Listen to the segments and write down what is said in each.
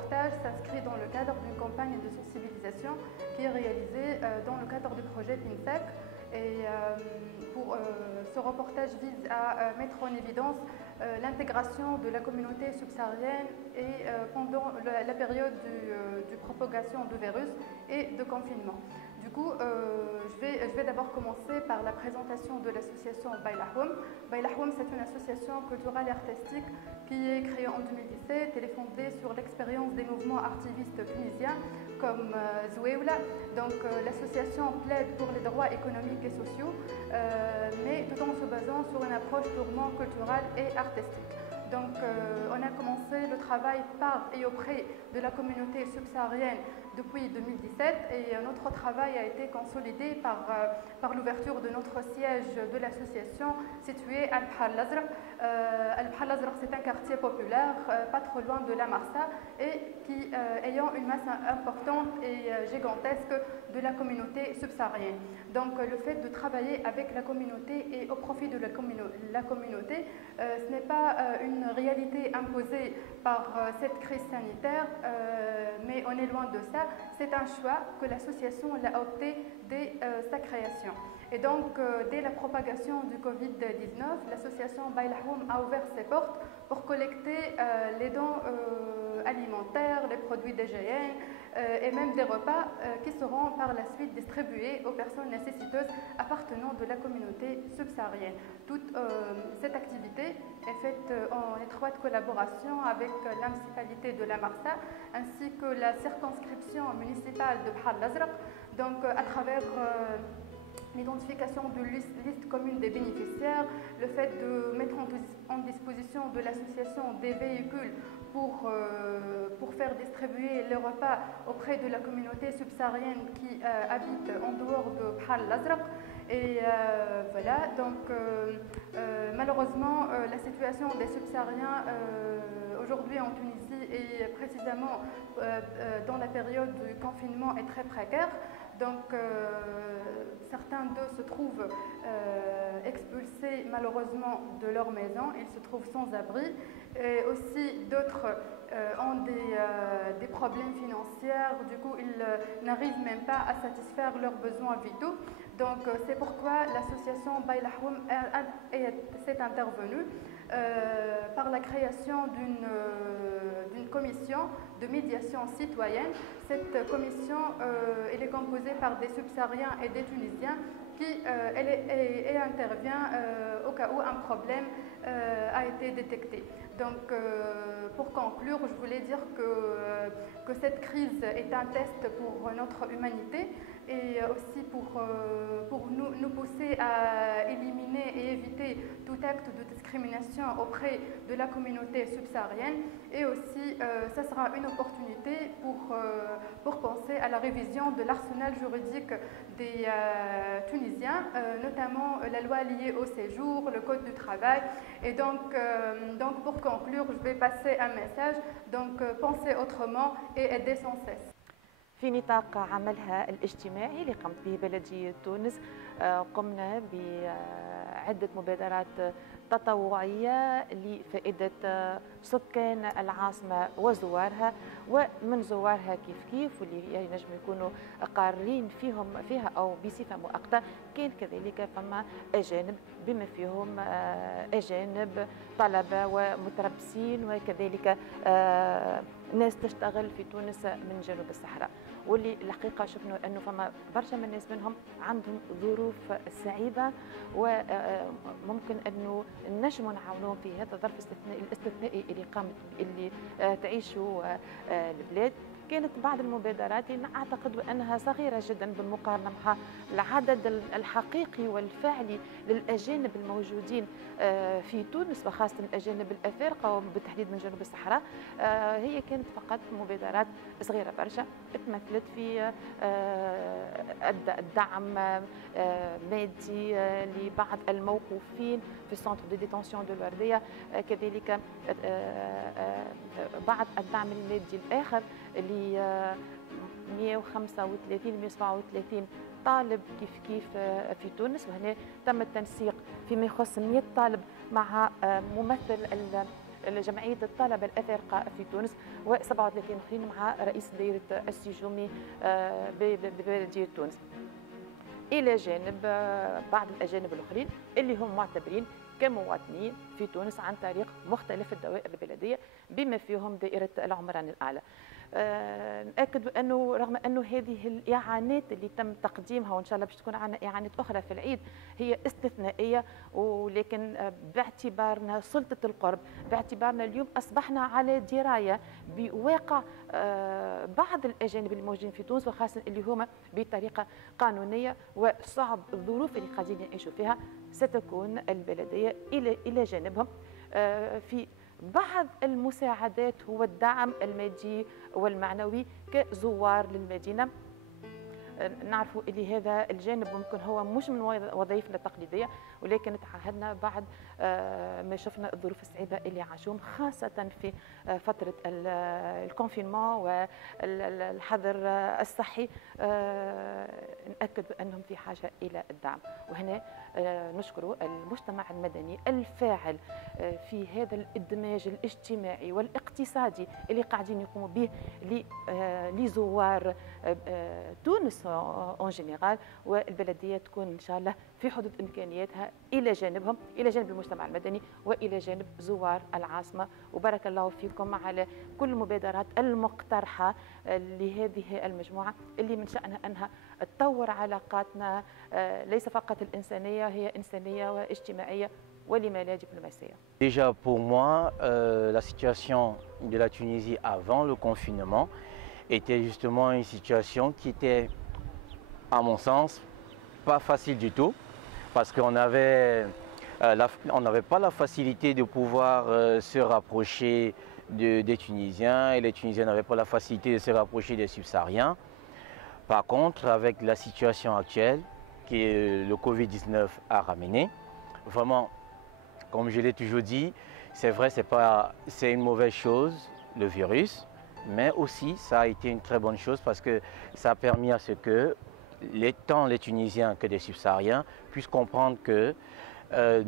reportage s'inscrit dans le cadre d'une campagne de sensibilisation qui est réalisée dans le cadre du projet PINSEC. Et ce reportage vise à mettre en évidence l'intégration de la communauté subsaharienne et pendant la période de propagation du virus et de confinement. Du coup, je vais d'abord commencer par la présentation de l'association Baylahoum. Baylahoum, c'est une association culturelle et artistique qui est créée en 2017. Elle est fondée sur l'expérience des mouvements artivistes tunisiens comme Zouéoula. Donc, l'association plaide pour les droits économiques et sociaux, mais tout en se basant sur une approche purement culturelle et artistique. Donc, on a commencé le travail par et auprès de la communauté subsaharienne depuis 2017 et notre travail a été consolidé par l'ouverture de notre siège de l'association situé à Al-Bahar Lazraq. Al-Bahar Lazraq, c'est un quartier populaire pas trop loin de la Marsa et qui ayant une masse importante et gigantesque de la communauté subsaharienne. Donc, le fait de travailler avec la communauté et au profit de la communauté, ce n'est pas une réalité imposée par cette crise sanitaire, mais on est loin de ça. C'est un choix que l'association a opté dès sa création. Et donc, dès la propagation du Covid-19, l'association Baylahoum a ouvert ses portes pour collecter les dons alimentaires, les produits d'hygiène et même des repas qui seront par la suite distribués aux personnes nécessiteuses appartenant de la communauté subsaharienne. Toute cette activité est faite en étroite collaboration avec la municipalité de la Marsa ainsi que la circonscription municipale de Bahar Lazraq. Donc, à travers l'identification de liste commune des bénéficiaires, le fait de mettre en disposition de l'association des véhicules pour faire distribuer les repas auprès de la communauté subsaharienne qui habite en dehors de Bahar Lazraq. Et voilà, donc malheureusement, la situation des subsahariens aujourd'hui en Tunisie et précisément dans la période du confinement est très précaire. Donc, certains d'eux se trouvent expulsés malheureusement de leur maison, ils se trouvent sans abri. Et aussi d'autres ont des problèmes financiers, du coup ils n'arrivent même pas à satisfaire leurs besoins vitaux. Donc, c'est pourquoi l'association Baylahoum s'est intervenue par la création d'une commission de médiation citoyenne. Cette commission elle est composée par des subsahariens et des Tunisiens qui intervient au cas où un problème a été détecté. Donc, pour conclure, je voulais dire que cette crise est un test pour notre humanité et aussi pour nous pousser à éliminer et éviter tout acte de discrimination auprès de la communauté subsaharienne. Et aussi, ça sera une opportunité pour penser à la révision de l'arsenal juridique des Tunisiens, notamment la loi liée au séjour, le code du travail. Et donc pour conclure, je vais passer un message. Donc, pensez autrement et aidez sans cesse. في نطاق عملها الاجتماعي اللي قامت به بلدية تونس قمنا بعدة مبادرات تطوعية لفائدة سكان العاصمة وزوارها ومن زوارها كيف واللي ينجم يكونوا قارين فيها أو بصفة مؤقتة. كان كذلك فما أجانب بما فيهم أجانب طلبة ومتربصين وكذلك ناس تشتغل في تونس من جنوب الصحراء، واللي الحقيقه شفنا انه فما برشا من الناس منهم عندهم ظروف صعيبه وممكن انه نجموا نعاونوهم في هذا الظرف الاستثنائي اللي تعيشوا البلاد. كانت بعض المبادرات أعتقد أنها صغيرة جدا بالمقارنة مع العدد الحقيقي والفعلي للأجانب الموجودين في تونس وخاصة الأجانب الأفارقة وبالتحديد من جنوب الصحراء. هي كانت فقط مبادرات صغيرة برشا تمثلت في الدعم مادي لبعض الموقوفين في السنتر دي ديتونسيون دو الوردية، كذلك بعض الدعم المادي الآخر اللي 135 137 طالب كيف في تونس. وهنا تم التنسيق فيما يخص 100 طالب مع ممثل جمعية الطلبة الأفارقة في تونس و37 آخرين مع رئيس دائرة السجومي ببلدية تونس، إلى جانب بعض الأجانب الآخرين اللي هم معتبرين كمواطنين في تونس عن طريق مختلف الدوائر البلدية بما فيهم دائرة العمران الأعلى. نأكد أنه رغم أنه هذه الإعانات اللي تم تقديمها وإن شاء الله باش تكون عنا إعانات أخرى في العيد هي استثنائية، ولكن باعتبارنا سلطة القرب، باعتبارنا اليوم أصبحنا على دراية بواقع بعض الأجانب الموجودين في تونس وخاصة اللي هما بطريقة قانونية وصعب الظروف اللي قاعدين يعيشوا فيها، ستكون البلدية إلى جانبهم في بعض المساعدات والدعم المادي والمعنوي كزوار للمدينة. نعرفوا اللي هذا الجانب ممكن هو مش من وظائفنا التقليدية، ولكن تعهدنا بعد ما شفنا الظروف الصعيبة اللي عاشوهم خاصة في فترة الكونفينمون والحظر الصحي، نأكد أنهم في حاجة إلى الدعم. وهنا نشكر المجتمع المدني الفاعل في هذا الإدماج الاجتماعي والاقتصادي اللي قاعدين يقوموا به لزوار تونس اون جينيرال، والبلديه تكون ان شاء الله في حدود امكانياتها الى جانبهم، الى جانب المجتمع المدني والى جانب زوار العاصمه. وبارك الله فيكم على كل المبادرات المقترحه لهذه المجموعه اللي من شانها انها تطور علاقاتنا ليس فقط الانسانيه، هي انسانيه واجتماعيه ولما لا diplomatie. Déjà pour moi, la situation de la Tunisie avant le confinement était justement une situation qui était, à mon sens, pas facile du tout, parce qu'on avait, on n'avait pas la facilité de pouvoir se rapprocher des Tunisiens, et les Tunisiens n'avaient pas la facilité de se rapprocher des subsahariens. Par contre, avec la situation actuelle que le Covid-19 a ramené, vraiment, comme je l'ai toujours dit, c'est vrai, c'est une mauvaise chose, le virus, mais aussi ça a été une très bonne chose parce que ça a permis à ce que tant les Tunisiens que les subsahariens puissent comprendre que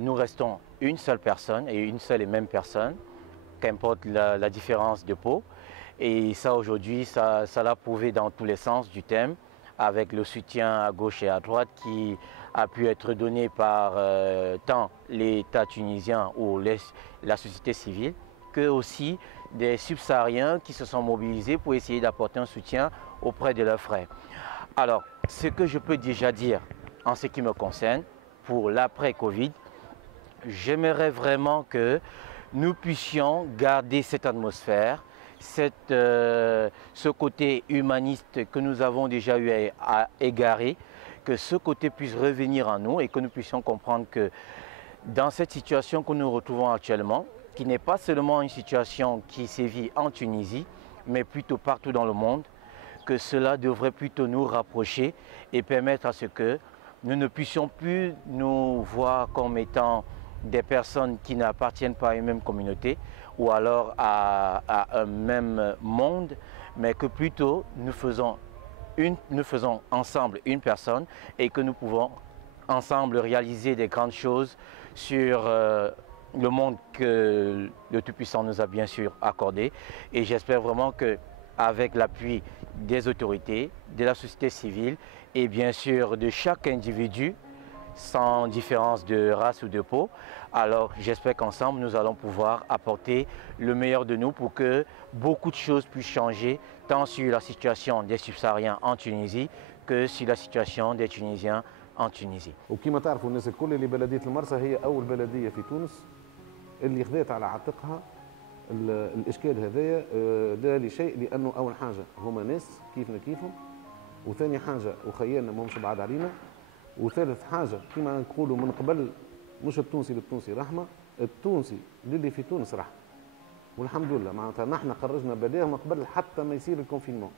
nous restons une seule personne et une seule et même personne, qu'importe la différence de peau. Et ça aujourd'hui, ça l'a prouvé dans tous les sens du thème, avec le soutien à gauche et à droite qui a pu être donné par tant l'État tunisien ou la société civile, que aussi des subsahariens qui se sont mobilisés pour essayer d'apporter un soutien auprès de leurs frères. Alors, ce que je peux déjà dire en ce qui me concerne, pour l'après-Covid, j'aimerais vraiment que nous puissions garder cette atmosphère, ce côté humaniste que nous avons déjà eu à égarer, que ce côté puisse revenir en nous et que nous puissions comprendre que dans cette situation que nous retrouvons actuellement, qui n'est pas seulement une situation qui sévit en Tunisie, mais plutôt partout dans le monde, que cela devrait plutôt nous rapprocher et permettre à ce que nous ne puissions plus nous voir comme étant des personnes qui n'appartiennent pas à une même communauté ou alors à un même monde, mais que plutôt nous faisons ensemble une personne et que nous pouvons ensemble réaliser des grandes choses sur le monde que le Tout-Puissant nous a bien sûr accordé. Et j'espère vraiment qu'avec l'appui des autorités, de la société civile et bien sûr de chaque individu, sans différence de race ou de peau, alors j'espère qu'ensemble nous allons pouvoir apporter le meilleur de nous pour que beaucoup de choses puissent changer, tant sur la situation des subsahariens en Tunisie que sur la situation des Tunisiens en Tunisie. وكما تعرفوا الناس الكل اللي بلدية المرسى هي أول بلدية في تونس اللي خذت على عاتقها الإشكال هذايا، لا لشيء لأنه أول حاجة هما ناس كيفنا كيفهم، وثاني حاجة وخيالنا ماهمش بعاد علينا، وثالث حاجة كما نقولوا من قبل مش التونسي للتونسي رحمة، التونسي للي في تونس رحمة. والحمد لله معناتها نحن خرجنا بلاغ من قبل حتى ما يصير الكونفينمون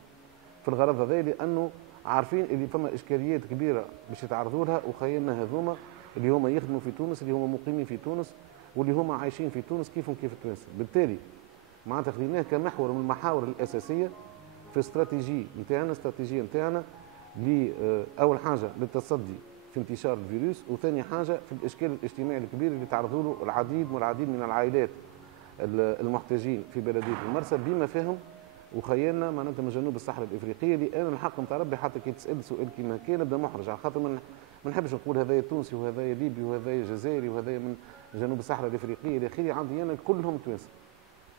في الغرض هذا، لأنه عارفين اللي فما إشكاليات كبيرة باش يتعرضوا لها، وخيالنا هذوما اللي هما يخدموا في تونس، اللي هما مقيمين في تونس، واللي هما عايشين في تونس كيفهم كيف التوانسة. بالتالي معناتها خليناه كمحور من المحاور الأساسية في الاستراتيجية نتاعنا لأول حاجة للتصدي في انتشار الفيروس، وثاني حاجة في الإشكال الاجتماعي الكبير اللي تعرضوا له العديد من العائلات المحتاجين في بلديه المرسى بما فيهم وخيالنا معناتها من جنوب الصحراء الافريقيه. اللي انا الحق نتاع ربي حتى كي تسال سؤال كيما كان نبدا محرج، على خاطر ما نحبش نقول هذايا تونسي وهذايا ليبي وهذايا جزائري وهذايا من جنوب الصحراء الافريقيه الى اخره. عندي انا كلهم توانسه،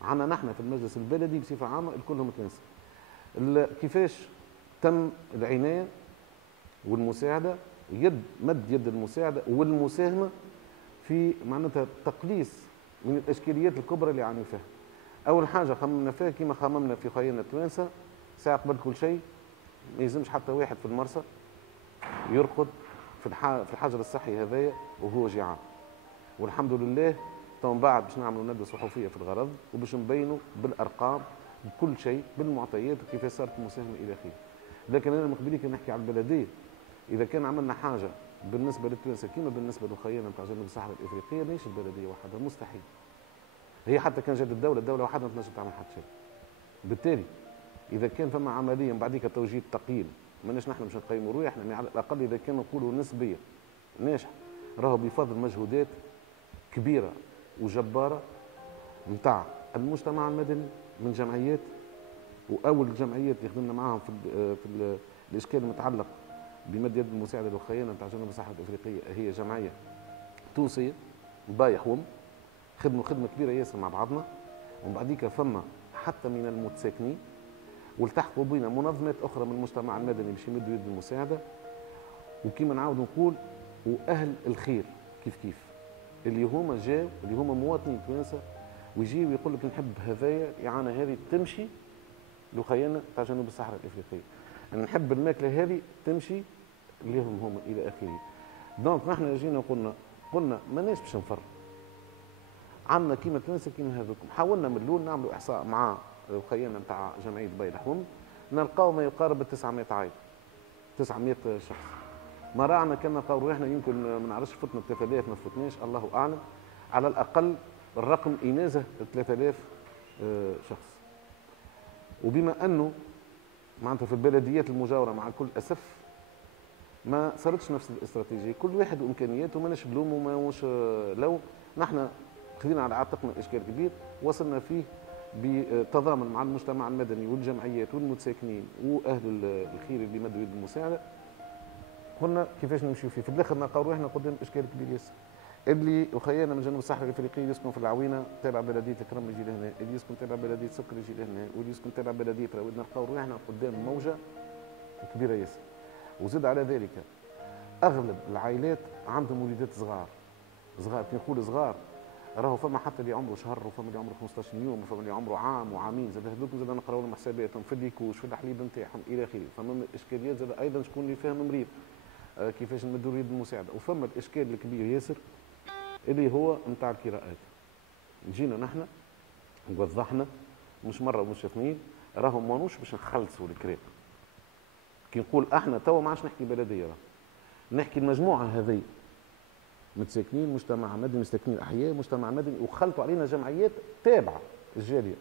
عندنا نحن في المجلس البلدي بصفه عامه كلهم توانسه. كيفاش تم العنايه والمساعده، مد يد المساعده والمساهمه في معناتها تقليص من الاشكاليات الكبرى اللي يعانيوا فيها. اول حاجه خممنا فيها كما خممنا في خيالنا التوانسه، ساعه قبل كل شيء ما يلزمش حتى واحد في المرسى يرقد في الحجر الصحي هذايا وهو جيعان. والحمد لله تو من بعد باش نعملوا ندوه صحفيه في الغرض وباش نبينوا بالارقام بكل شيء بالمعطيات وكيف صارت المساهمه الى اخره. لكن انا من قبل نحكي على البلديه، اذا كان عملنا حاجه بالنسبه للتوانسه كما بالنسبه للخيانه نتاع جنوب الصحراء الافريقيه، ماهيش البلديه وحدها، مستحيل. هي حتى كان جات الدوله وحدها ما تنجم تعمل حتى شيء. بالتالي اذا كان فما عمليه من بعديك توجيه تقييم، ماناش نحن باش نقيموا روحنا، على الاقل اذا كان نقولوا نسبيه ناجحه راهو بفضل مجهودات كبيره وجباره نتاع المجتمع المدني من جمعيات. واول الجمعيات اللي خدمنا معاهم في الاشكال المتعلق بمد يد المساعده والخيانه نتاع جنوب الصحراء الافريقيه هي جمعيه تونسيه بايح وم، خدموا خدمه كبيره ياسر مع بعضنا. ومن بعديك فما حتى من المتساكنين، والتحقوا بنا منظمات اخرى من المجتمع المدني باش يمدوا يد المساعده. وكما نعاود نقول واهل الخير كيف اللي هما جاوا اللي هما مواطنين توانسه ويجي ويقول لك نحب هذايا الاعانه هذه تمشي لخيانه تاع جنوب الصحراء الافريقيه، نحب الماكله هذه تمشي لهم هما الى اخره. دونك نحن جينا قلنا ماناش باش نفر، عندنا كيما توانسه كيما هذوكم. حاولنا من الاول نعملوا احصاء مع الخيانه نتاع جمعيه بيلحوم، نلقاو ما يقارب 900 عائله 900 شخص. ما راعنا كنا نلقاو روحنا يمكن ما نعرفش فتنا 3000 ما فتناش الله اعلم، على الاقل الرقم ينازه 3000 شخص. وبما انه معناتها في البلديات المجاوره مع الكل اسف ما صارتش نفس الاستراتيجيه، كل واحد وامكانياته ماناش بلوم وماهوش لو نحن خذينا على عاتقنا اشكال كبير وصلنا فيه بتضامن مع المجتمع المدني والجمعيات والمتساكنين واهل الخير اللي مدوا يد المساعده. قلنا كيفاش نمشيو فيه، في الاخر نلقاو روحنا قدام اشكال كبير ياسر. اللي وخيانا من جنوب الصحراء الافريقيه يسكن في العوينه تابع بلديه الكرم يجي لهنا، اللي يسكن تابع بلديه سكر يجي لهنا، واللي يسكن تابع بلديه راود. نلقاو روحنا قدام موجه كبيره ياسر. وزيد على ذلك اغلب العائلات عندهم وليدات صغار كي نقول صغار راهو فما حتى اللي عمره شهر وفما اللي عمره 15 يوم وفما اللي عمره عام وعامين، زاد هذوك زاد نقراو لهم حساباتهم في الليكوش في الحليب نتاعهم الى اخره. فما اشكاليات زاد ايضا شكون اللي فاهم مريض كيفاش نمدوا له يد المساعده. وفما الاشكال الكبير ياسر اللي هو نتاع الكراءات. جينا نحن وضحنا مش مره ومش اثنين راهو مانوش باش نخلصوا الكراء. كي نقول احنا توا ما عادش نحكي بلديه، نحكي المجموعه هذه متساكنين مجتمع مدني، مستكنين احياء مجتمع مدني، وخلطوا علينا جمعيات تابعه الجاليه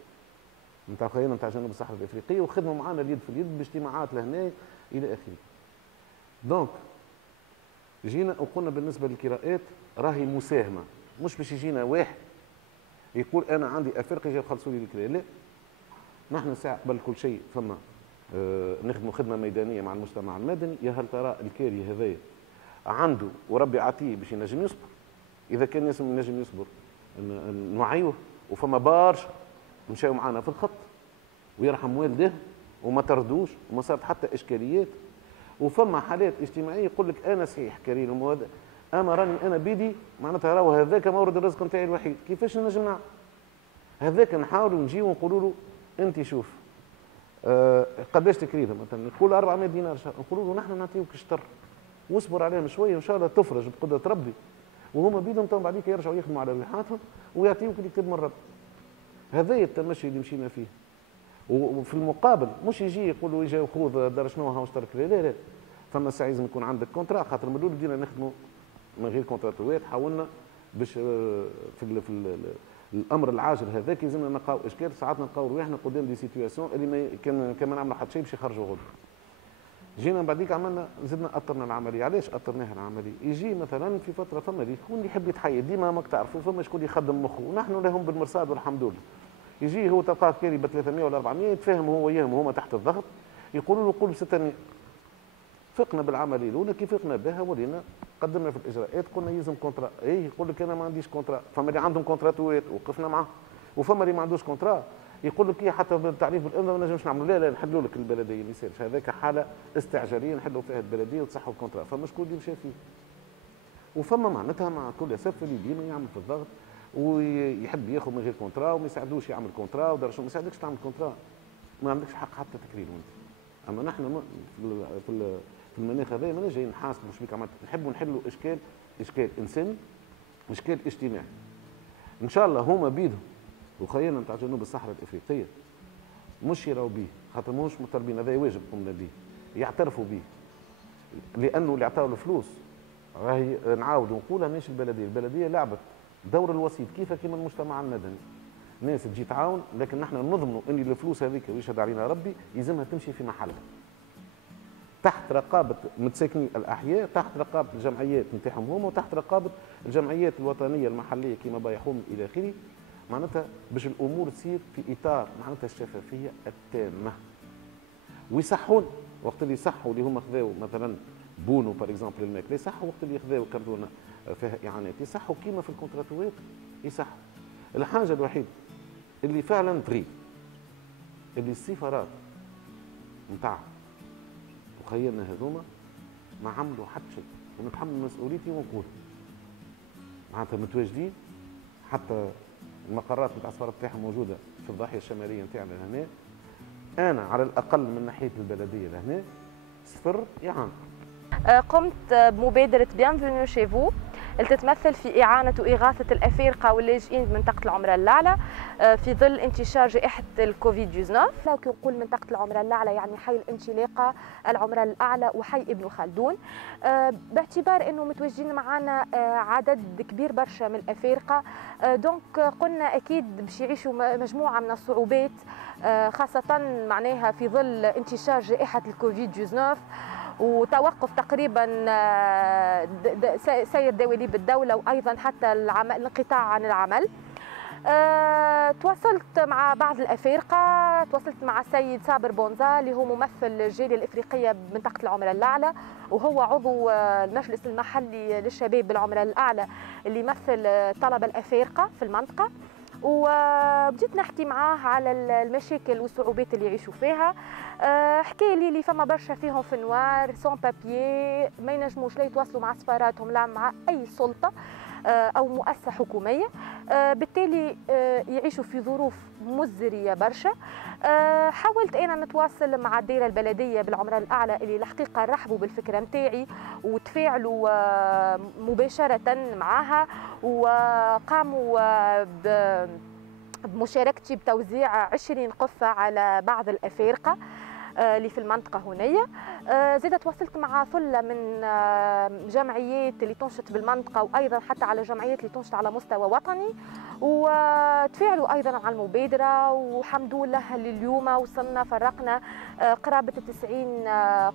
نتاع خيانه نتاع جنوب الصحراء الافريقيه وخدموا معنا اليد في اليد باجتماعات لهنا الى اخره. دونك جينا وقلنا بالنسبه للكراءات راهي مساهمه، مش باش يجينا واحد يقول انا عندي افرقي جاي يخلصوا لي الكراء، لا. نحن ساعه قبل كل شيء فما نخدموا خدمه ميدانيه مع المجتمع المدني. يا هل ترى الكاري هذايا عنده وربي عطيه باش ينجم يصبر؟ اذا كان ينجم يصبر نوعيوه. وفما برشا مشاو معنا في الخط ويرحم والديه وما تردوش وما صارت حتى اشكاليات. وفما حالات اجتماعيه يقول لك انا صحيح كريم المواد اما راني انا بيدي معناتها راهو هذاك مورد الرزق نتاعي الوحيد، كيفاش نجم نعمل؟ هذاك نحاولوا نجيو ونقولوا له انت شوف قداش تكريدها مثلا، يقول 400 دينار شهر، نقولوا له نحن نعطيوك الشطر واصبر عليهم شويه وان شاء الله تفرج بقدره ربي. وهما بيدهم تو بعديك يرجعوا يخدموا على ريحاتهم ويعطيوك اللي كتب من ربي. هذا التمشي اللي مشينا فيه. وفي المقابل مش يجي يقولوا يجي خوذ دار شنو ها واشترك، لا فما ساعه لازم يكون عندك كونترا، خاطر من الاول بدينا نخدموا من غير كونتراتوات. حاولنا باش في الامر العاجل هذاك لازمنا نلقاو اشكال، ساعات نلقاو روحنا قدام دي سيتوياسيون اللي ما كان كما نعملوا حتى شيء باش يخرجوا غدوه. جينا بعديك عملنا زدنا اطرنا العمليه. علاش اطرناها العمليه؟ يجي مثلا في فتره فما اللي يكون يحب يتحيد ديما ماك تعرفوا فما شكون يخدم مخه ونحن لهم بالمرصاد والحمد لله. يجي هو تلقاه كاري ب 300 ولا 400 يتفاهم هو وياهم وهما تحت الضغط يقولوا له قول ب 600. فقنا بالعمليه الاولى كيف فقنا بها ولينا قدمنا في الاجراءات قلنا يلزم كونترا. ايه يقول لك انا ما عنديش كونترا. فما اللي عندهم كونتراتوات وقفنا معاه وفما اللي ما عندوش كونترا يقول لك حتى بالتعريف بالامضاء ما نجمش نعملوا. لا نحلوا لك البلديه ما يصيرش هذاك حاله استعجاليه نحلوا فيها البلديه وتصحوا الكونترا. فما شكون اللي مشى فيه وفما معناتها مع كل اسف اللي ديما يعمل في الضغط ويحب ياخذ من غير كونترا وما يساعدوش يعمل كونترا ودرش ما يساعدكش تعمل كونترا ما عندكش حق حتى تكريم انت. اما نحن في المناخ هذا ماناش جايين نحاسبوا مش بيك عملت نحبوا نحلوا اشكال انساني اشكال اجتماعي. ان شاء الله هما بيدهم وخيرنا نتاع جنوب الصحراء الافريقيه مش يراو به خاطر ماهوش مطالبين. هذا واجب قمنا به يعترفوا به لانه اللي عطاو الفلوس راهي نعاود ونقولها ماشي البلديه لعبت دور الوسيط كيما المجتمع المدني. ناس تجي تعاون لكن نحن نضمنوا ان الفلوس هذيك ويشهد علينا ربي يلزمها تمشي في محلها تحت رقابه متساكني الاحياء تحت رقابه الجمعيات نتاعهم هما وتحت رقابه الجمعيات الوطنيه المحليه كيما بايحوم الى اخره. معناتها باش الامور تصير في اطار معناتها الشفافيه التامه ويصحون وقت اللي يصحوا اللي هما خذاو مثلا بونو باغ اكزومبل الماكله يصحوا وقت اللي خذاو كرتونه فيها اعانات يصحوا كيما في الكونتراتوات يصحوا. الحاجه الوحيده اللي فعلا تغيب اللي السفارات نتاع وخيرنا هذوما ما عملوا حتى شيء ونتحمل مسؤوليتي ونقول معناتها متواجدين حتى المقرات نتاع السفارات تاعهم موجوده في الضاحيه الشماليه نتاعنا لهنا. انا على الاقل من ناحيه البلديه لهنا صفر اعانه. قمت بمبادره بيانفينيو شي فو اللي تتمثل في إعانة وإغاثة الأفارقة واللاجئين بمنطقة العمرة الأعلى في ظل انتشار جائحة الكوفيد 19. لو كي نقول منطقة العمرة الأعلى يعني حي الانطلاقة العمرة الأعلى وحي ابن خلدون باعتبار أنه متواجدين معنا عدد كبير برشا من الأفارقة. دونك قلنا أكيد باش يعيشوا مجموعة من الصعوبات خاصة معناها في ظل انتشار جائحة الكوفيد 19 وتوقف تقريبا سير دولي بالدولة وأيضا حتى الانقطاع عن العمل. تواصلت مع بعض الأفارقة، تواصلت مع السيد صابر بونزا اللي هو ممثل الجالية الإفريقية بمنطقة العمرة الأعلى وهو عضو المجلس المحلي للشباب بالعمرة الأعلى اللي يمثل طلبة الأفارقة في المنطقة. وبديت نحكي معاه على المشاكل والصعوبات اللي يعيشوا فيها. حكى لي فما برشا فيهم في نوار سون بابيي ما ينجموش لا يتواصلوا مع سفاراتهم لا مع اي سلطه او مؤسسه حكوميه، بالتالي يعيشوا في ظروف مزريه برشا. حاولت انا نتواصل مع الدائره البلديه بالعمره الاعلى اللي الحقيقه رحبوا بالفكره نتاعي وتفاعلوا مباشره معها وقاموا بمشاركتي بتوزيع 20 قفه على بعض الافارقه اللي في المنطقة هنية. زادت تواصلت مع ثلة من جمعيات اللي تنشط بالمنطقة وأيضا حتى على جمعيات اللي تنشط على مستوى وطني وتفاعلوا أيضا على المبادرة والحمد لله اليوم وصلنا فرقنا قرابة 90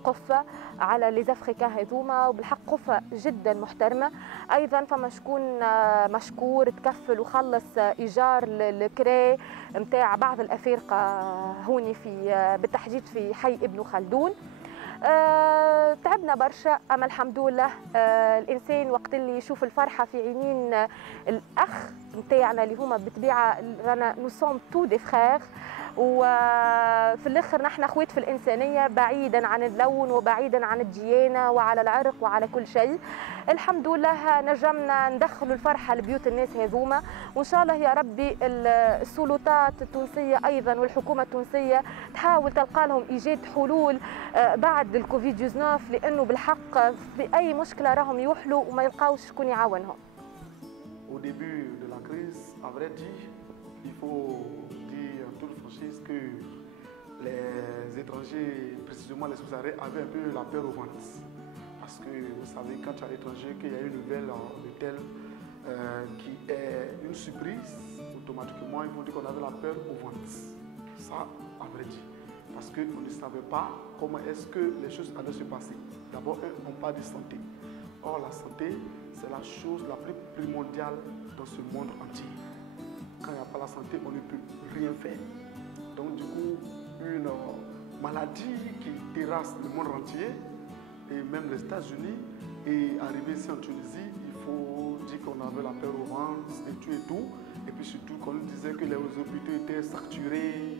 قفة على ليزافريكا هذوما وبالحق قفة جدا محترمة. أيضا فما شكون مشكور تكفل وخلص إيجار الكري متاع بعض الأفارقة هوني بالتحديد في حي ابن خلدون. تعبنا برشا اما الحمد لله الانسان وقت اللي يشوف الفرحه في عينين الاخ نتاعنا اللي هما بالطبيعه رانا نو سوم تو دي فخير وفي الاخر نحن اخوات في الانسانيه بعيدا عن اللون وبعيدا عن الديانه وعلى العرق وعلى كل شيء. الحمد لله نجمنا ندخلوا الفرحه لبيوت الناس هذوما وان شاء الله يا ربي السلطات التونسيه ايضا والحكومه التونسيه تحاول تلقى لهم ايجاد حلول بعد الكوفيد 19 لانه بالحق في اي مشكله راهم يوحلوا وما يلقاوش شكون يعاونهم. Au début de la crise, à vrai dire, il faut dire en toute franchise que les étrangers, précisément les sous-sahariens, avaient un peu la peur au ventre. Parce que vous savez, quand tu es à l'étranger, qu'il y a une nouvelle de telle qui est une surprise, automatiquement, ils vont dire qu'on avait la peur au ventre. Ça, à vrai dire. parce qu'on ne savait pas comment est-ce que les choses allaient se passer. D'abord, on parle de santé. Or, la santé, c'est la chose la plus primordiale dans ce monde entier. Quand il n'y a pas la santé, on ne peut rien faire. Donc, du coup, une maladie qui terrasse le monde entier, et même les États-Unis, est arrivée ici en Tunisie. Il faut dire qu'on avait la peur au ventre et tout. Et puis surtout qu'on nous disait que les hôpitaux étaient saturés.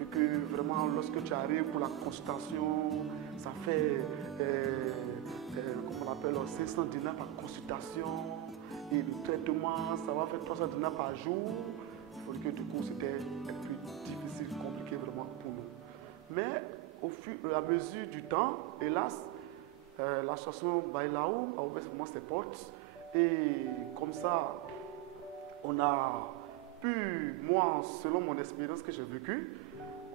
Et que vraiment, lorsque tu arrives pour la consultation, ça fait, comment on appelle, 500 dinars par consultation. Et le traitement, ça va faire 300 dinars par jour. Il faut que du coup, c'était un peu difficile, compliqué vraiment pour nous. Mais au fur et à mesure du temps, hélas, l'association Bailaou a ouvert vraiment ses portes. Et comme ça, on a pu, moi, selon mon expérience que j'ai vécue,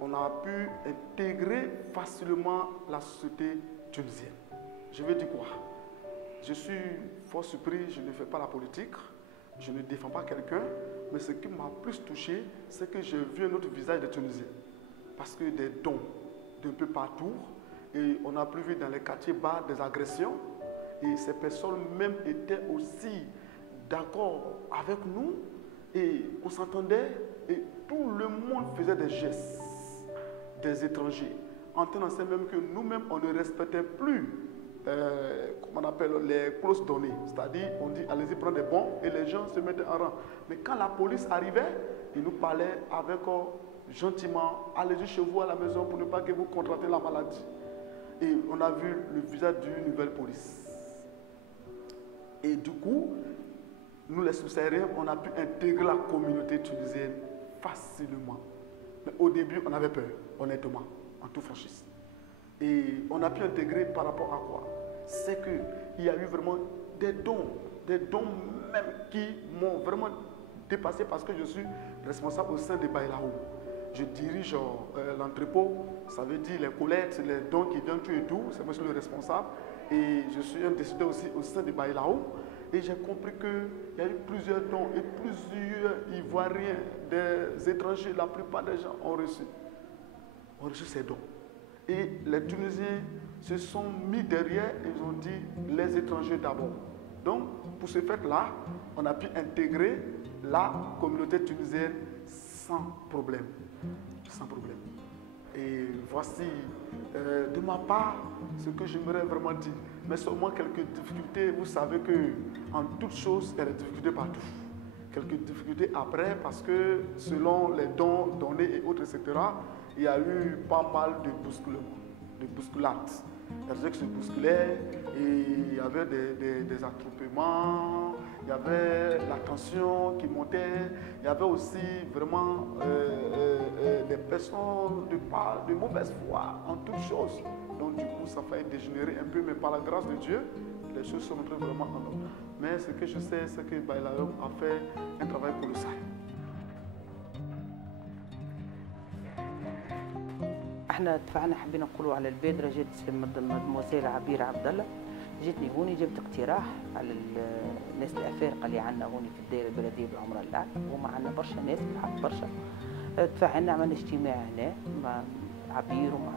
on a pu intégrer facilement la société tunisienne. Je veux dire quoi? Je suis fort surpris, je ne fais pas la politique, je ne défends pas quelqu'un, mais ce qui m'a plus touché, c'est que j'ai vu un autre visage des Tunisiens. Parce que des dons d'un peu partout, et on a pu vu dans les quartiers bas des agressions, et ces personnes même étaient aussi d'accord avec nous, et on s'entendait, et tout le monde faisait des gestes des étrangers, en tenant même que nous-mêmes, on ne respectait plus comment on appelle, les clauses données. C'est-à-dire, on dit, allez-y prendre des bons, et les gens se mettaient en rang. Mais quand la police arrivait, ils nous parlaient avec gentiment, allez-y chez vous à la maison pour ne pas que vous contractez la maladie. Et on a vu le visage d'une nouvelle police. Et du coup, nous les sous-sahariens, on a pu intégrer la communauté tunisienne facilement. Mais au début, on avait peur, honnêtement, en toute franchise. Et on a pu intégrer par rapport à quoi? C'est qu'il y a eu vraiment des dons même qui m'ont vraiment dépassé parce que je suis responsable au sein de Bailaou. Je dirige l'entrepôt, ça veut dire les collectes, les dons qui viennent tout et tout, c'est moi qui suis le responsable. Et je suis un décideur aussi au sein de Bailaou. Et j'ai compris qu'il y a eu plusieurs dons et plusieurs Ivoiriens, des étrangers, la plupart des gens ont reçu ces dons. Et les Tunisiens se sont mis derrière et ils ont dit les étrangers d'abord. Donc, pour ce fait-là, on a pu intégrer la communauté tunisienne sans problème. Sans problème. Et voici, de ma part, ce que j'aimerais vraiment dire. Mais seulement quelques difficultés. Vous savez qu'en toute chose, il y a des difficultés partout. Quelques difficultés après, parce que selon les dons donnés et autres, etc., il y a eu pas mal de bousculades. Il y a des gens qui se bousculaient et il y avait des attroupements, il y avait la tension qui montait, il y avait aussi vraiment des personnes de mauvaise foi en toutes choses. Donc du coup, ça a failli dégénérer un peu, mais par la grâce de Dieu, les choses sont rentrées vraiment en ordre. Mais ce que je sais, c'est que Bailaou a fait un travail colossal. احنا اتفقنا حبينا نقولوا على البادره. جات مدموزيل عبير عبد الله، جاتني هوني جبت اقتراح على الناس الافارقه اللي عندنا هوني في الدائره البلديه بالعمره الأعلى، وما عندنا برشا ناس بالحق برشا. تفاعلنا عملنا اجتماع هنا مع عبير ومع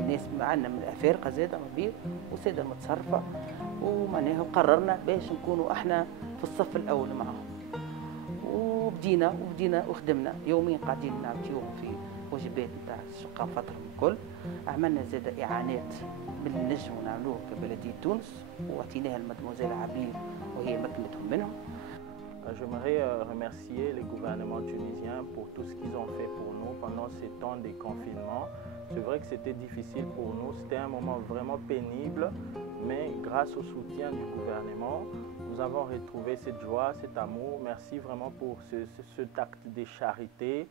الناس معنا من الافارقه زاده عبير وساده المتصرفه، ومعناها قررنا باش نكونوا احنا في الصف الاول معهم. وبدينا وخدمنا يوميا قاعدين نعطيوهم في واجبات نتاع الشقه فتره الكل. عملنا زاد اعانات باللي نجموا نعملوه كبلديه تونس وعطيناها لمدموزيل عبير وهي مكنتهم منهم. J'aimerais remercier les gouvernements tunisiens pour tout ce qu'ils ont fait pour nous pendant ces temps de confinement. C'est vrai que c'était difficile pour nous, c'était un moment vraiment pénible, mais grâce au soutien du gouvernement, nous avons retrouvé cette joie, cet amour. Merci vraiment pour cet acte de charité,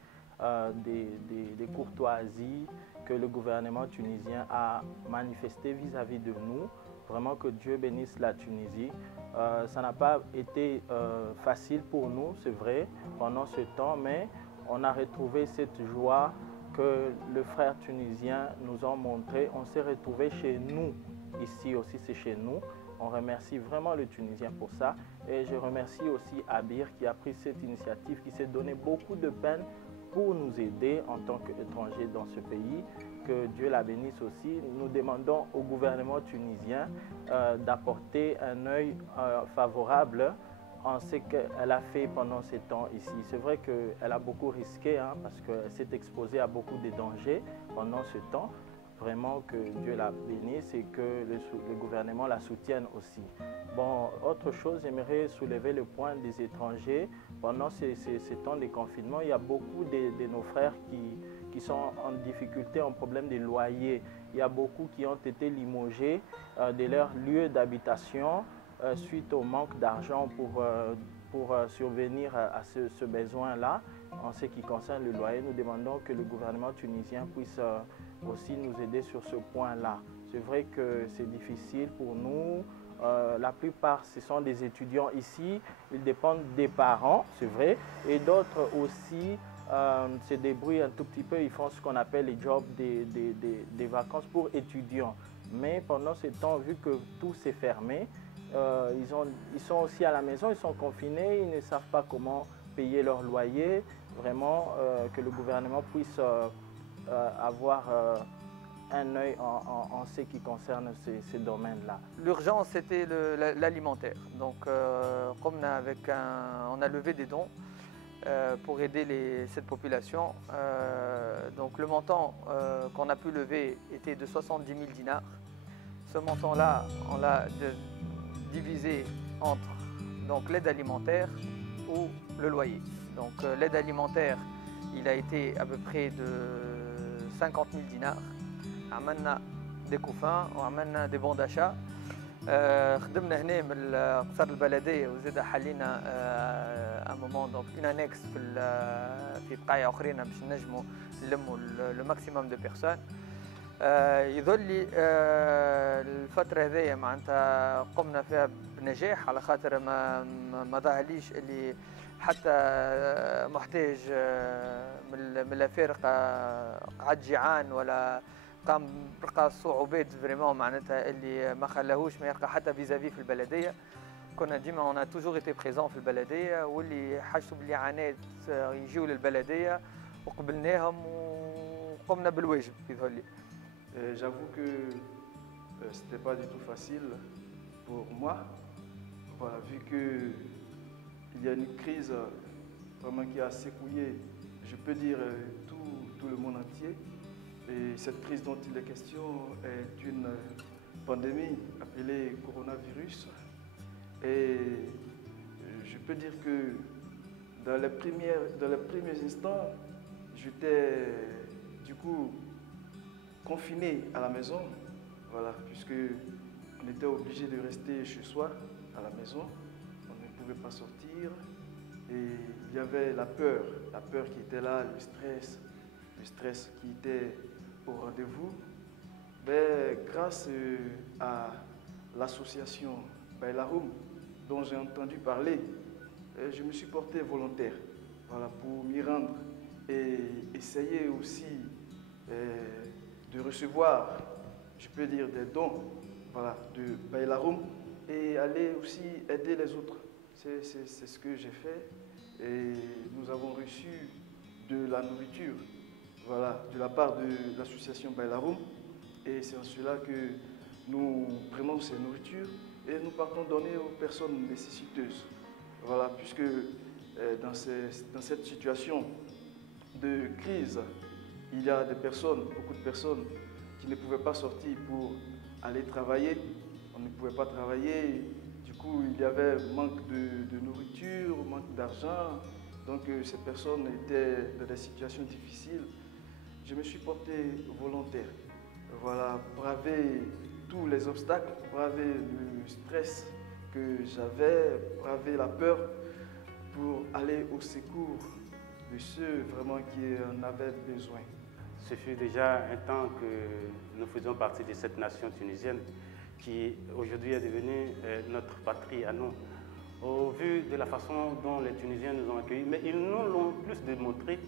de courtoisie que le gouvernement tunisien a manifesté vis-à-vis de nous. Vraiment que Dieu bénisse la Tunisie. Ça n'a pas été facile pour nous, c'est vrai, pendant ce temps, mais on a retrouvé cette joie que les frères tunisiens nous ont montré. On s'est retrouvés chez nous, ici aussi c'est chez nous. On remercie vraiment le Tunisien pour ça. Et je remercie aussi Abir qui a pris cette initiative, qui s'est donné beaucoup de peine pour nous aider en tant qu'étrangers dans ce pays. que Dieu la bénisse aussi, nous demandons au gouvernement tunisien d'apporter un œil favorable en ce qu'elle a fait pendant ces temps ici. C'est vrai qu'elle a beaucoup risqué parce qu'elle s'est exposée à beaucoup de dangers pendant ce temps. Vraiment que Dieu la bénisse et que le gouvernement la soutienne aussi. Bon, autre chose, j'aimerais soulever le point des étrangers. Pendant ces temps de confinement, il y a beaucoup de nos frères qui sont en difficulté, en problème de loyer. Il y a beaucoup qui ont été limogés de leur lieu d'habitation suite au manque d'argent pour survenir à ce besoin-là. En ce qui concerne le loyer, nous demandons que le gouvernement tunisien puisse aussi nous aider sur ce point-là. C'est vrai que c'est difficile pour nous. La plupart, ce sont des étudiants ici. Ils dépendent des parents, c'est vrai. Et d'autres aussi se débrouillent un tout petit peu. Ils font ce qu'on appelle les jobs des vacances pour étudiants. Mais pendant ce temps, vu que tout s'est fermé, ils sont aussi à la maison, ils sont confinés, ils ne savent pas comment payer leur loyer. Vraiment, que le gouvernement puisse avoir un œil en ce qui concerne ces domaines-là. L'urgence, c'était l'alimentaire. Donc, comme on a levé des dons pour aider cette population. Donc, le montant qu'on a pu lever était de 70 000 dinars. Ce montant-là, on l'a divisé entre l'aide alimentaire ou le loyer. Donc, l'aide alimentaire, il a été à peu près de 50 000 dinars. عملنا des couffins وعملنا des bons d'achat. خدمنا هنا من قصر البلديه وزاد حلينا ان مومون دونك اون انكس في بقايا اخرين باش نجموا نلموا لو ماكسيموم دو بيرسون. يظل لي الفتره هذيا معناتها قمنا فيها بنجاح على خاطر ما ظهرليش اللي حتى محتاج من الافارقه قعد جيعان ولا قام بلقى صعوبات فريمون معناتها اللي ما خلاهوش ما يلقى حتى فيزافي في البلديه. كنا ديما اون توجور ايتي بريزون في البلديه واللي حسوا باللي عانات يجيو للبلديه وقبلناهم وقمنا بالواجب يظهر لي. J'avoue que c'était pas du tout facile pour moi. Voilà, vu que il y a une crise vraiment qui a secoué, je peux dire tout le monde entier. Et cette crise dont il est question est une pandémie appelée coronavirus. Et je peux dire que dans les premiers instants, j'étais du coup confiné à la maison, voilà, puisque on était obligé de rester chez soi, à la maison. On ne pouvait pas sortir. Et il y avait la peur qui était là, le stress qui était au rendez-vous. Mais grâce à l'association Bailaroum dont j'ai entendu parler, je me suis porté volontaire, voilà, pour m'y rendre et essayer aussi de recevoir, je peux dire, des dons, voilà, de Bailaroum et aller aussi aider les autres. C'est ce que j'ai fait et nous avons reçu de la nourriture, voilà, de la part de l'association Bailaroum, et c'est en cela que nous prenons ces nourritures et nous partons donner aux personnes nécessiteuses. Voilà, puisque dans cette situation de crise, il y a beaucoup de personnes qui ne pouvaient pas sortir pour aller travailler. On ne pouvait pas travailler, du coup il y avait manque de nourriture, manque d'argent, donc ces personnes étaient dans des situations difficiles. Je me suis porté volontaire, voilà, braver tous les obstacles, braver le stress que j'avais, braver la peur pour aller au secours de ceux vraiment qui en avaient besoin. Ce fut déjà un temps que nous faisions partie de cette nation tunisienne qui aujourd'hui est devenue notre patrie à nous. Au vu de la façon dont les Tunisiens nous ont accueillis, mais ils nous l'ont plus démontré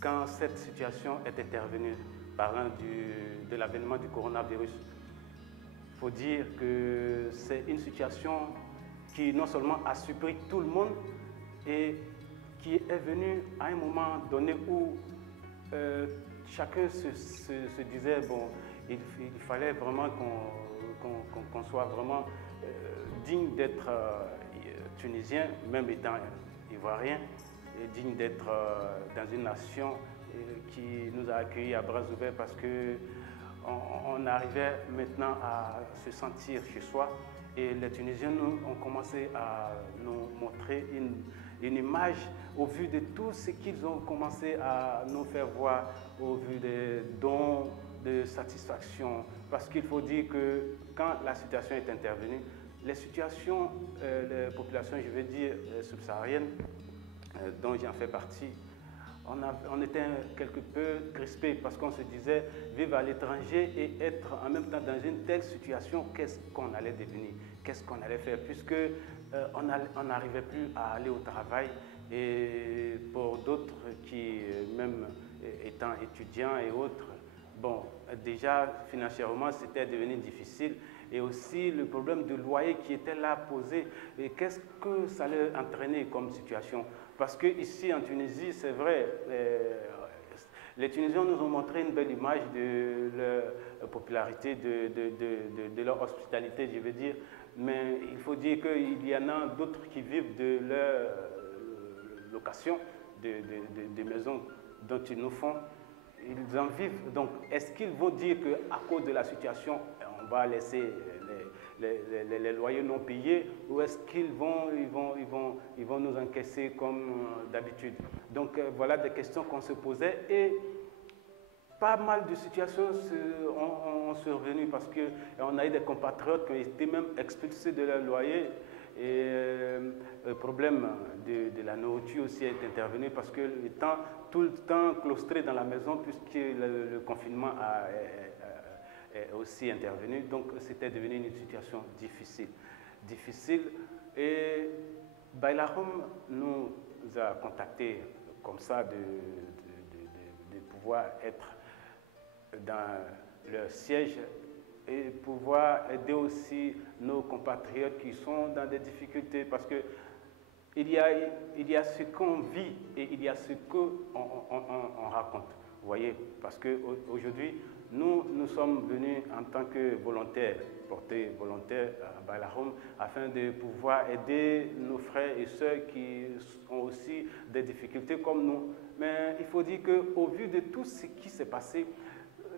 quand cette situation est intervenue parlant de l'avènement du coronavirus. Il faut dire que c'est une situation qui non seulement a surpris tout le monde et qui est venue à un moment donné où chacun se disait, bon, il fallait vraiment qu'on soit vraiment digne d'être tunisien, même étant ivoirien, et digne d'être dans une nation qui nous a accueillis à bras ouverts parce qu'on arrivait maintenant à se sentir chez soi. Et les Tunisiens ont commencé à nous montrer une image au vu de tout ce qu'ils ont commencé à nous faire voir, au vu des dons de satisfaction. Parce qu'il faut dire que quand la situation est intervenue, les situations, les populations, je veux dire subsahariennes, dont j'en fais partie, on était quelque peu crispés parce qu'on se disait vivre à l'étranger et être en même temps dans une telle situation, qu'est-ce qu'on allait devenir, qu'est-ce qu'on allait faire, puisque on n'arrivait plus à aller au travail. Et pour d'autres qui, même étant étudiants et autres, bon, déjà financièrement c'était devenu difficile. Et aussi le problème de loyer qui était là posé. Et qu'est-ce que ça allait entraîner comme situation? Parce qu'ici en Tunisie, c'est vrai, les Tunisiens nous ont montré une belle image de leur popularité, de leur hospitalité, je veux dire. Mais il faut dire qu'il y en a d'autres qui vivent de leur location, des maisons dont ils nous font. Ils en vivent. Donc, est-ce qu'ils vont dire qu'à cause de la situation, on va laisser les loyers non payés, ou est-ce qu'ils vont nous encaisser comme d'habitude? Donc, voilà des questions qu'on se posait et pas mal de situations ont survenu parce qu'on a eu des compatriotes qui ont été même expulsés de leur loyer. Et le problème de la nourriture aussi est intervenu parce que étant tout le temps claustré dans la maison, puisque le confinement est aussi intervenu, donc c'était devenu une situation difficile. Et Baylahoum nous a contactés comme ça de pouvoir être dans leur siège et pouvoir aider aussi nos compatriotes qui sont dans des difficultés parce que il y a ce qu'on vit et il y a ce qu'on raconte. Vous voyez, parce qu'aujourd'hui, nous sommes venus en tant que volontaires, portés volontaires à Baylahoum, afin de pouvoir aider nos frères et sœurs qui ont aussi des difficultés comme nous. Mais il faut dire qu'au vu de tout ce qui s'est passé,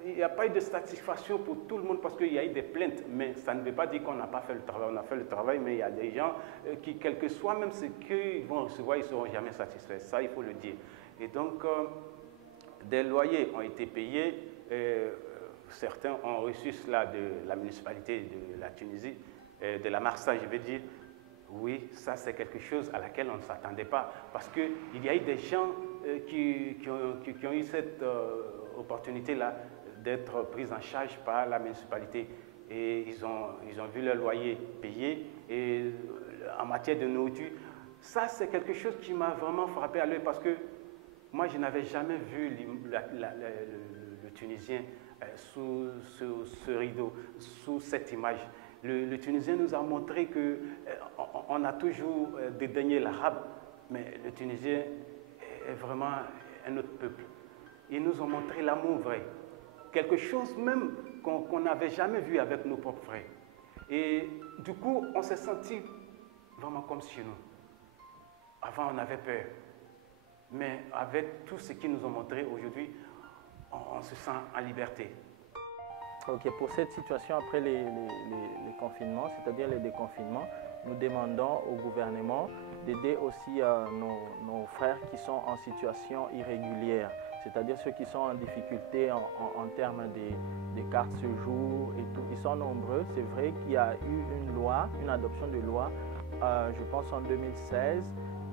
il n'y a pas eu de satisfaction pour tout le monde parce qu'il y a eu des plaintes, mais ça ne veut pas dire qu'on n'a pas fait le travail. On a fait le travail, mais il y a des gens qui, quel que soit même ce qu'ils vont recevoir, ils ne seront jamais satisfaits. Ça, il faut le dire. Et donc, des loyers ont été payés. Certains ont reçu cela de la municipalité de la Tunisie, de la Marsa, je veux dire. Oui, ça c'est quelque chose à laquelle on ne s'attendait pas. Parce qu'il y a eu des gens qui ont eu cette opportunité-là d'être pris en charge par la municipalité. Et ils ont vu leur loyer payé. Et en matière de nourriture, ça c'est quelque chose qui m'a vraiment frappé à l'œil parce que moi je n'avais jamais vu le Tunisien sous ce rideau, sous cette image. Le Tunisien nous a montré qu'on a toujours dédaigné l'arabe, mais le Tunisien est vraiment un autre peuple. Ils nous ont montré l'amour vrai, quelque chose même qu'on n'avait jamais vu avec nos propres frères. Et du coup, on s'est senti vraiment comme chez nous. Avant, on avait peur, mais avec tout ce qu'ils nous ont montré aujourd'hui, on se sent en liberté. Ok, pour cette situation après les confinements, c'est-à-dire les déconfinements, nous demandons au gouvernement d'aider aussi nos frères qui sont en situation irrégulière, c'est-à-dire ceux qui sont en difficulté en termes des cartes séjour et tout. Ils sont nombreux. C'est vrai qu'il y a eu une adoption de loi, je pense en 2016,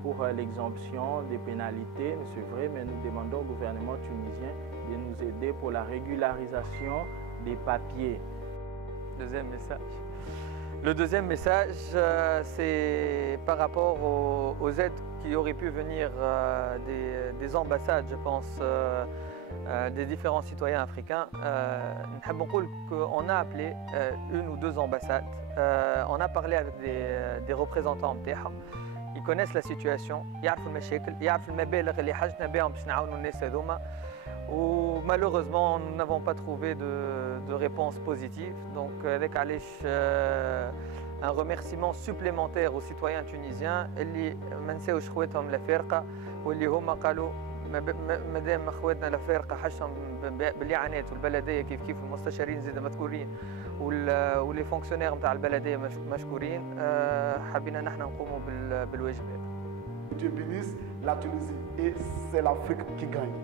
pour l'exemption des pénalités, c'est vrai, mais nous demandons au gouvernement tunisien de nous aider pour la régularisation des papiers. Deuxième message. Le deuxième message, c'est par rapport aux aides qui auraient pu venir des ambassades, je pense, des différents citoyens africains. On a appelé une ou deux ambassades, on a parlé avec des représentants. Ils connaissent la situation, يعرفوا المشاكل، يعرفوا المبالغ اللي حاجتنا بهم باش نعاونوا الناس هذوما. Ou malheureusement, nous n'avons pas trouvé de réponse positive. Donc, avec un remerciement supplémentaire aux citoyens tunisiens اللي ما نساوش خواتهم لافارقه واللي هما قالوا مادام خواتنا لافارقه حشهم بالاعانات والبلديه كيف المستشارين زاد مذكورين واللي فونكسيونير نتاع البلديه مشكورين حبينا نحن نقوموا بالواجب هذا. Dieu bénisse la Tunisie et c'est l'Afrique qui gagne.